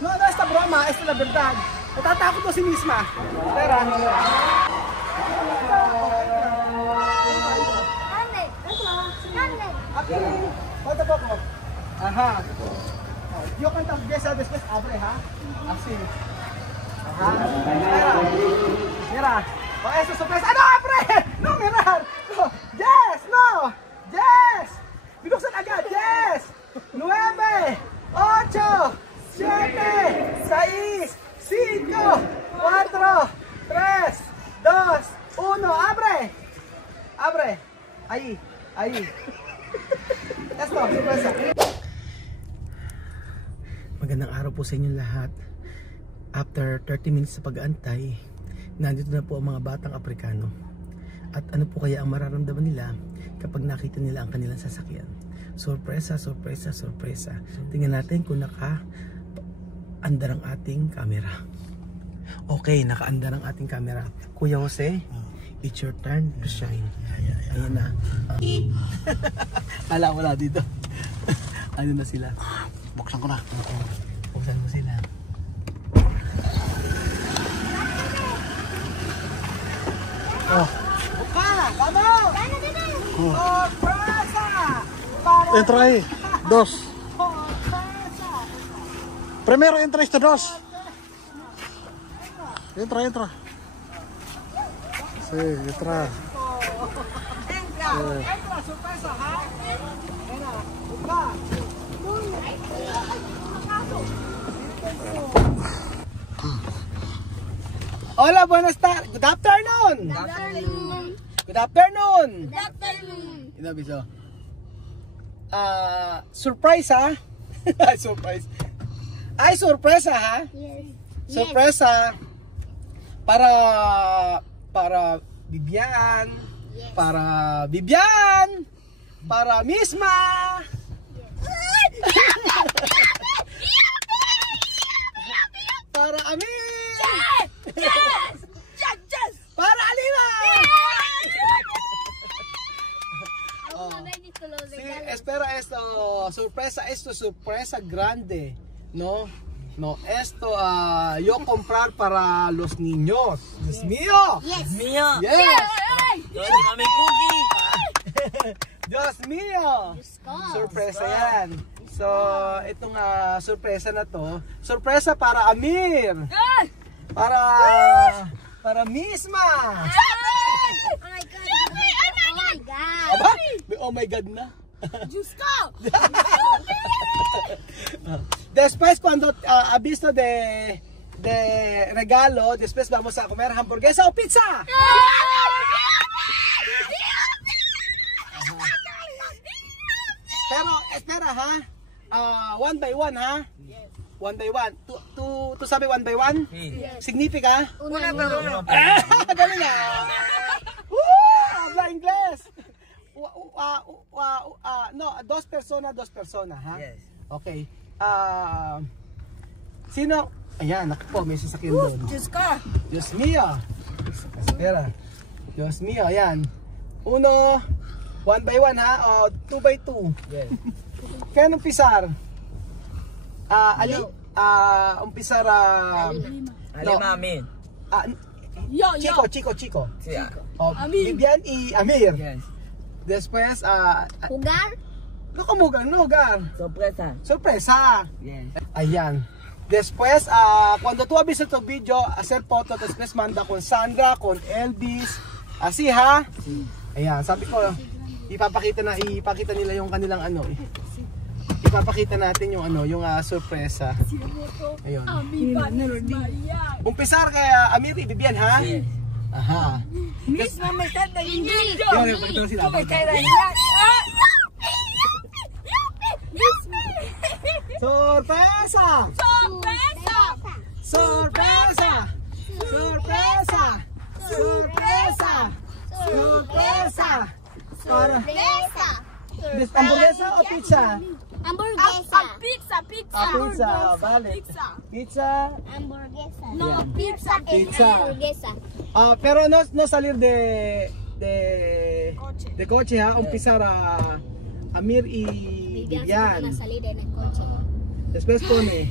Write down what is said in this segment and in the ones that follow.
No, no, esta broma, esta es la verdad. Natatakot mo si Misma. Tera. ¿Cuánto poco? Ajá. Yo canto besa después abre, ¿ha? Así. Ajá. Mira. Oh, eso es sorpresa. ¡Ah, no, abre! ¡No, mirar! No. ¡Yes! ¡No! ¡Yes! ¡Binuksan agad! ¡Yes! 9, 8, 7, 6, 5, 4, 3, 2, 1. ¡Abre! ¡Abre! Ahí. Ahí. Esto, sorpresa. Magandang araw po sa inyo lahat. After 30 minutes sa pag-aantay, nandito na po ang mga batang Aprikano. At ano po kaya ang mararamdaman nila kapag nakita nila ang kanilang sasakyan? Sorpresa, sorpresa, sorpresa. Tingnan natin kung naka-andar ang ating camera. Okay, naka-andar ang ating camera. Kuya Jose, it's your turn to shine. Ayan na. Kala ko na dito. Ano na sila? Buksan ko na. Buksan mo sila. Oh. Buka! Vamos! Sorpresa! Entra ahí. Dos. Primero entra este dos. Entra, entra. Sí, entra. Entra, sorpresa, ha? Mira, buka. Hola, buenas tardes. Good afternoon. Good afternoon. Good afternoon. Good afternoon. Inabiso. Surprise, ha? Surprise. Ay, sorpresa, ha? Yes. Sorpresa. Para Bibian. Yes. Para Bibian. Para Misma. Para Amir. Yes. Yes. Para Alima. Sí, espera esto, sorpresa grande, ¿no? No, esto yo comprar para los niños. Dios mío. Yes. Mío. Yes. Yo di mami cookie. Dios mío. Sorpresa yan. So, itong sorpresa na to, sorpresa para Amir. Para Misma. Oh my God. Oh my God. Aba? May oh my God na. Diyos ko. Después cuando visto de regalo, después vamos a comer hamburguesa o pizza. Pero espera, ha? One by one, ha? Yes. One by one. Tu sabi one by one? Yes. Significa? Una por uno. Dali na. Habla inglés. No, dos personas, ha? Yes. Okay. Sino? Ayan, naku po, may sasakyan doon. Diyos ko. Dios mío. Espera. Dios mío, ayan. Uno, one by one, ha? O, 2 by 2. Yes. Kaya nung pisar? Umpisar, Ali mami. Chico. Sí. O, Bibian y Amir. Yes. Después, Jugar. no lugar. Sorpresa. Yes. Ayan. Después, cuando tú avises tu video, hacer foto, después manda con Sandra, con Elvis. Así, ha? Sí. Ayan, sabi ko, ipapakita nila yung kanilang ipapakita natin yung yung sorpresa. Ayun. Umpisar kay Amir, Bibian, ha? Yes. Aha. Mismo me está de English. Yun, ito sila. Sorpresa! Sorpresa! Sorpresa! Sorpresa! Sorpresa! Para hamburguesa o pizza? Hamburguesa. Pizza, vale. Pizza. Hamburguesa. No, pizza. Pizza. Hamburguesa. Pero no salir de coche, ha? Umpizar a Amir y Vivian Vivian. se van a salir en el coche. Después pone.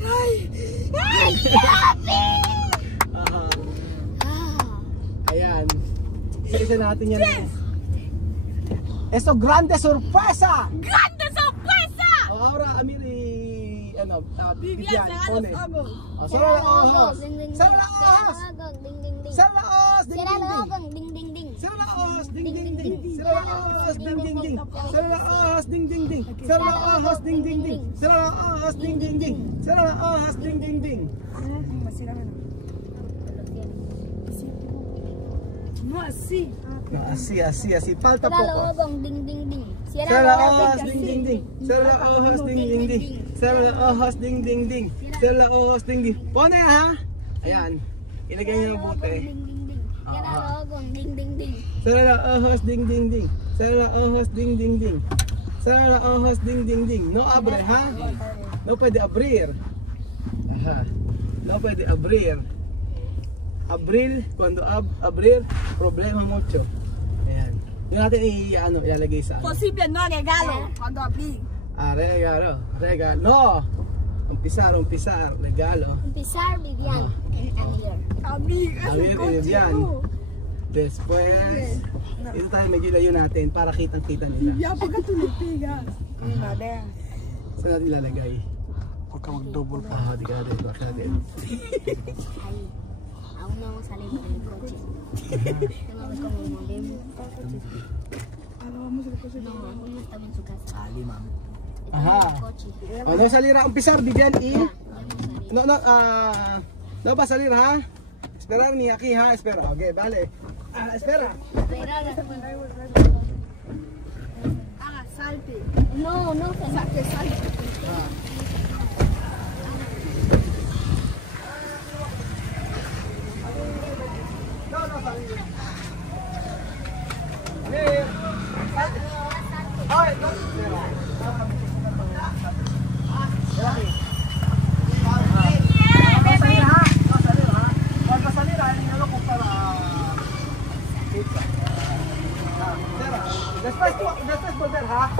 ¡Ay, papi! Aha. Ah, Ayan. Isa natin yan. Esto grande sorpresa. ¡Grande sorpresa! Ahora, Amiri, ano, Vivian, Vivian, cerra pone. los ojos. Cierra los ojos. Ding, ding, ding. Cierra los Cierra ojos. los ojos, ding, ding, ding. Cierra los ojos. Ding, Cierra ding, los ding. ojos, ding, ding, ding. Cierra los ojos. Ding, Ding, ding, ding, ding. ding. Cierra los ojos. Ding, ding, ding. Cierra los ojos. Ding, ding, ding. Cierra los ojos. Ding, ding, ding. Cierra los ojos. Ding, ding, ding. Cierra los ojos. Ding, ding, ding. No así. No, así. Falta Cierra los poco. ojos, ding, ding, ding. Cierra los ojos, ding, ding, ding. Cierra los ojos, ding, ding, ding. Cierra los ojos, ding, ding, ding. Cierra los ojos, ding, ding. Pone ha. Ayan. Ilagay niyo ng buti. Ding, ding, ding. Cierra los ojos, ding, ding, ding. Cierra los ojos, ding, ding, ding. Cierra los ojos, ding, ding, ding. Cierra los ojos, ding, ding, ding. No abre, ha? No pwede abrir. Aha. No pwede abrir. Abril, cuando abrir, problema mucho. Ayan. Yun natin ilalagay sa Posible no regalo cuando abrí. regalo. No! Umpisar, regalo. Empezar, Vivian. Amir. Amiga, A ver, Vivian. Después, ito tayo magilayo natin para kitang-kita nila. Ya, ¿por qué tú le pegas? Madre. Saan natin ilalagay? Huwag ka mag-double pa. Di ka natin, huwag natin. Ahí. Aún no vamos a salir con el coche. No me como movemos. No, aún no estamos en su casa. Ali, mami. Estamos Aha. en el coche. Ano salira? Umpisa, Vivian, Ya, vamos a salir. No va a salir, ha? Esperar ni aquí, ha? Espera, ok, vale. Espera. Haga salte. No, no, Salte, salte. No salir. Okay. Okay, no. Después volver, ha?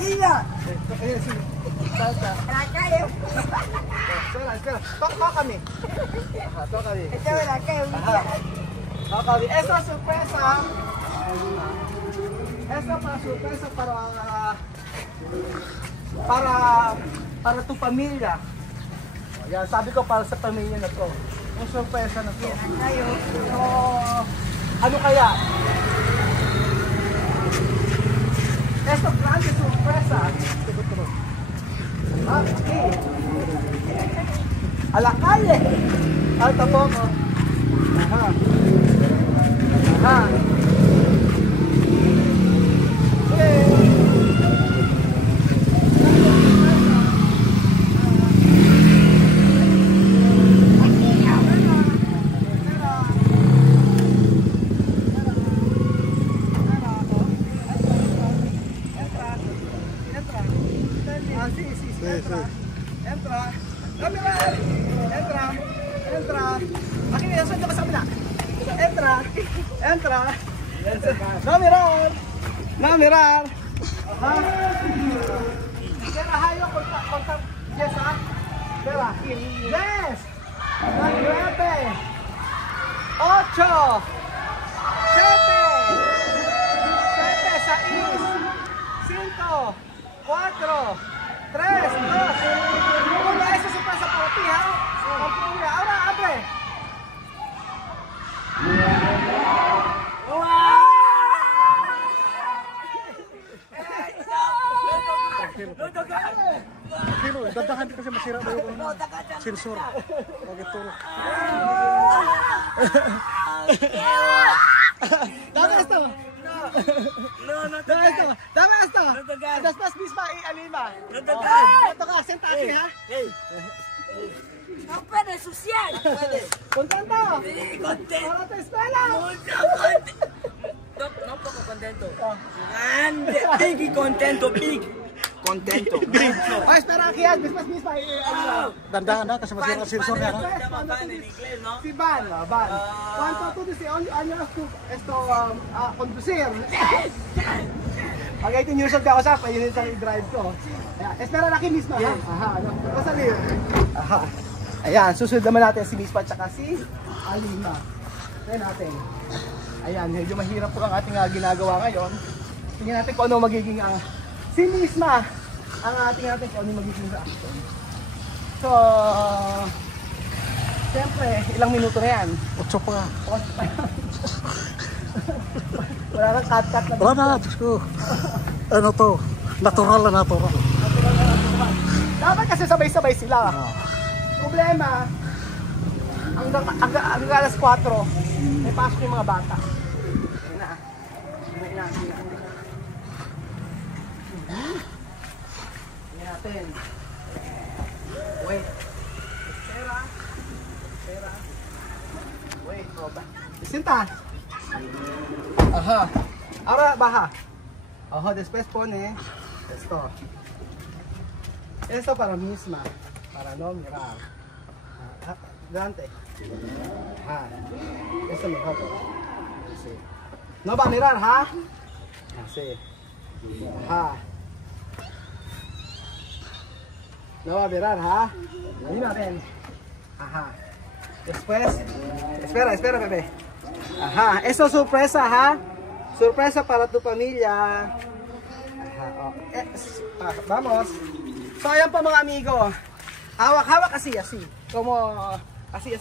¡Iya! Sí. Salta. La calle. Espera. Toca kami. Toca kami. Esta es la calle. Ajá. Toca kami. Esa sorpresa. Esa para sorpresa para tu pamilya. Yan, sabi ko para sa pamilya na to. Yung sorpresa na to. So, ano kaya? Esto grande sorpresa. Aquí. A la calle. Alta poco. Ajá. Entra. Aquí, eso yo kasama na. Entra. No mirar. Ajá. Espera, hayo, contar. Yes, ha? Espera. Yes. 9, 8, 7, 5, 4, 3, 2, 1. Esa es sorpresa para ti, ¿ah? Ahora abre. Pero, dadahan kasi masira daw yung sensor. Bakit to? Dame esto. Dame esto. Después misma alima. No toca, senta aquí, ¿ha? No puede ensuciar. ¿Contento? Contento. ¿Para tu escuela? Mucho contento. No poco contento. Grande. Big y contento, big. Contento. Ay, espera aquí, después misma alima. Dandahan na kasi masira ang sensor niya. Van en inglés, ¿no? Si Van. ¿Cuánto tú dices años esto conducir? Pag 18 years old ka ako sa, pahilin sa drive ko. Ayan, espera na misma ha. Aha, ano? Pasalir. Aha. Ayan, susunod naman natin si Misma at saka si Alima. Ayan natin. Ayan, medyo mahirap po ang ating ginagawa ngayon. Tingnan natin kung ano magiging si Misma ang ating natin kung ano magiging reaction. So, siyempre, ilang minuto na yan? 8 pa. Wala kang cut-cut na. Wala na, Diyos ko. Ano to? Natural na natural. Dapat kasi sabay-sabay sila. Problema, hanggang alas 4, may pasok yung mga bata. Ayun na. Ayun natin. Wait. Espera. Wait, Roba. Sinta. Ajá. Ahora baja. Ojo, después pone esto. Esto para misma. Para no mirar. Delante. Ajá. Esto mejor. Sí. No va a mirar, ¿ha? Así. Ajá. No va a mirar, ¿ha? Mira, ven. Ajá. Después. Espera, bebé. Ajá. Esto es sorpresa, ¿ha? Sorpresa para tu familia. Ajá. Oh. Vamos. So, ayan po mga amigo. Hawak-hawak así. Como, así.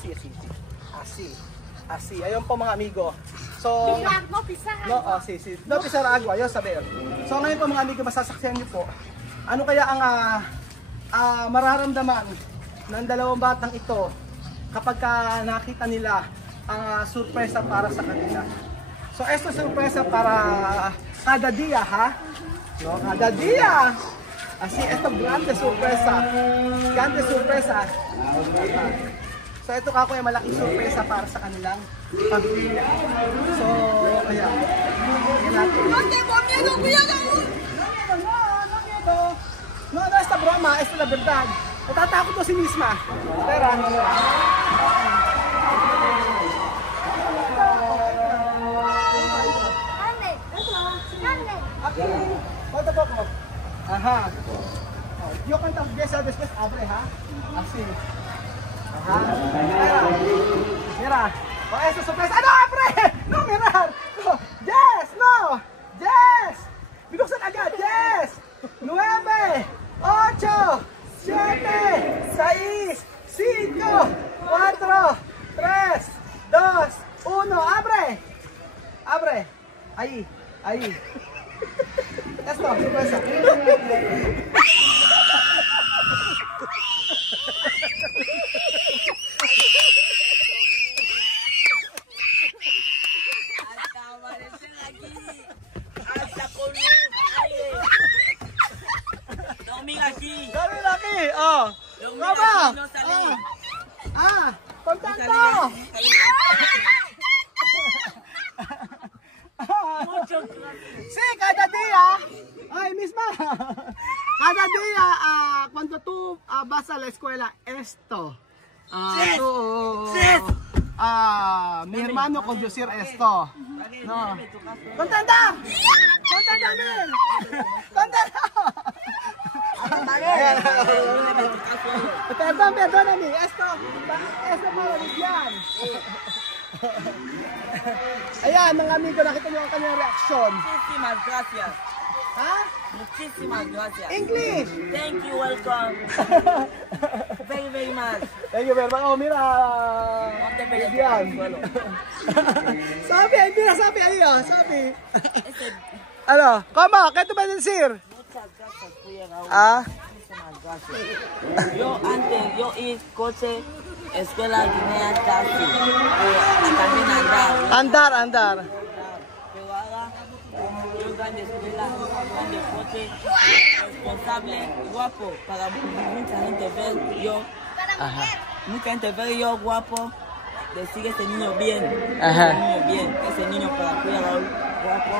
Así. Ayun po mga amigo. So, No pisar. no, sí. No pisar agua, yo saber. So, ngayon po mga amigo, masasaksihan niyo po. Ano kaya ang mararamdaman ng dalawang batang ito kapag nakita nila ang surpresa para sa kanila. So, ito surpresa para cada dia, ha? No, cada dia. Así, ito grande surpresa. Grande surpresa. So, ito kako ay malaking surpresa para sa kanilang pamilya. So, ayan. Ayan natin. No tengo miedo, cuidado. No, esta broma, esta es la verdad. Natatakot ko si Misma. Pero, Grande. aquí, ponte poco. Ajá. Yo canto después abre, ha? Así. Ajá. Mira. Oh, eso es sorpresa. ¡Ah, no, abre! ¡No, mirar! No. ¡Yes! ¡No! ¡Yes! ¡Binuksan agad! ¡Yes! 9, 8, 7, 6, 5, 4, 3, 2, 1. ¡Abre! ¡Abre! Ahí. Esto, sorpresa. Dami laki! Oh! Tama! Contento! Sí, cada día. Ay, Misma. Cada día, cuando tú vas a la escuela, esto. Mi hermano conducir esto. No. ¿Contenta? ¿Contenta, Mil? ¿Contenta? Perdóname. Esto para Vivian. Ayan, mga amigo, nakita niyo ang kanyang reaksyon. Muchísimas gracias. Ha? Muchísimas gracias. English! Thank you, welcome. Very, very much. Thank you very much. Oh, mira. Vivian. Sabi, ayun. Ano? ¿Cómo? ¿Qué te va a decir? Muchas gracias, Cuya. Ah? Muchísimas gracias. Yo ir coche, escuela Guinea taxi. También andar. Pero ahora, yo grande escuela, grande coche, responsable, guapo, para mucha gente ver yo. Mucha gente ve yo guapo, decir ese niño bien. Ese niño para cuidar Raúl, guapo.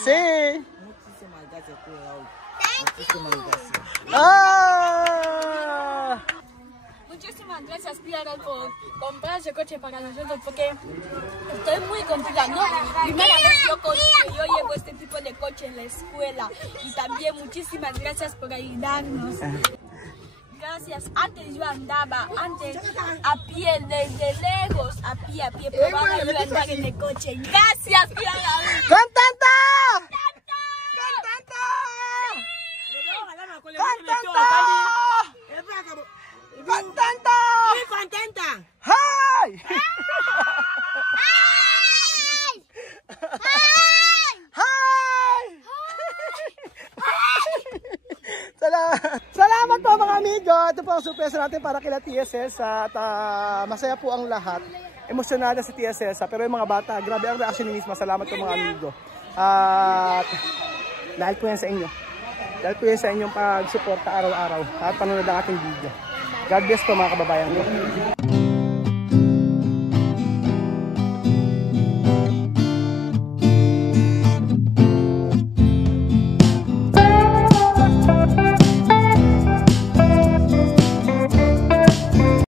Sí. Muchísimas gracias, Cuya Raúl. Muchísimas gracias. Muchísimas gracias, Piara, por comprar ese coche para nosotros, porque estoy muy contenta, ¿no? Primera vez yo llevo este tipo de coche en la escuela. Y también muchísimas gracias por ayudarnos. Gracias. Antes yo andaba a pie, desde lejos, a pie, pero ahora yo andar en el coche. Gracias, ¡Contenta! ¡Contenta! Muy contenta. ¡Hi! Salamat po mga amigo. Ito po ang surpresa natin para kila TSS at masaya po ang lahat. Emosyonada si TSS pero yung mga bata, grabe ang reaction ni Misma. Salamat po mga amigo. At dahil po yan sa inyo. Dahil po yan sa inyong pagsuporta araw-araw at panonood ang ating video. God bless po mga kababayan ko.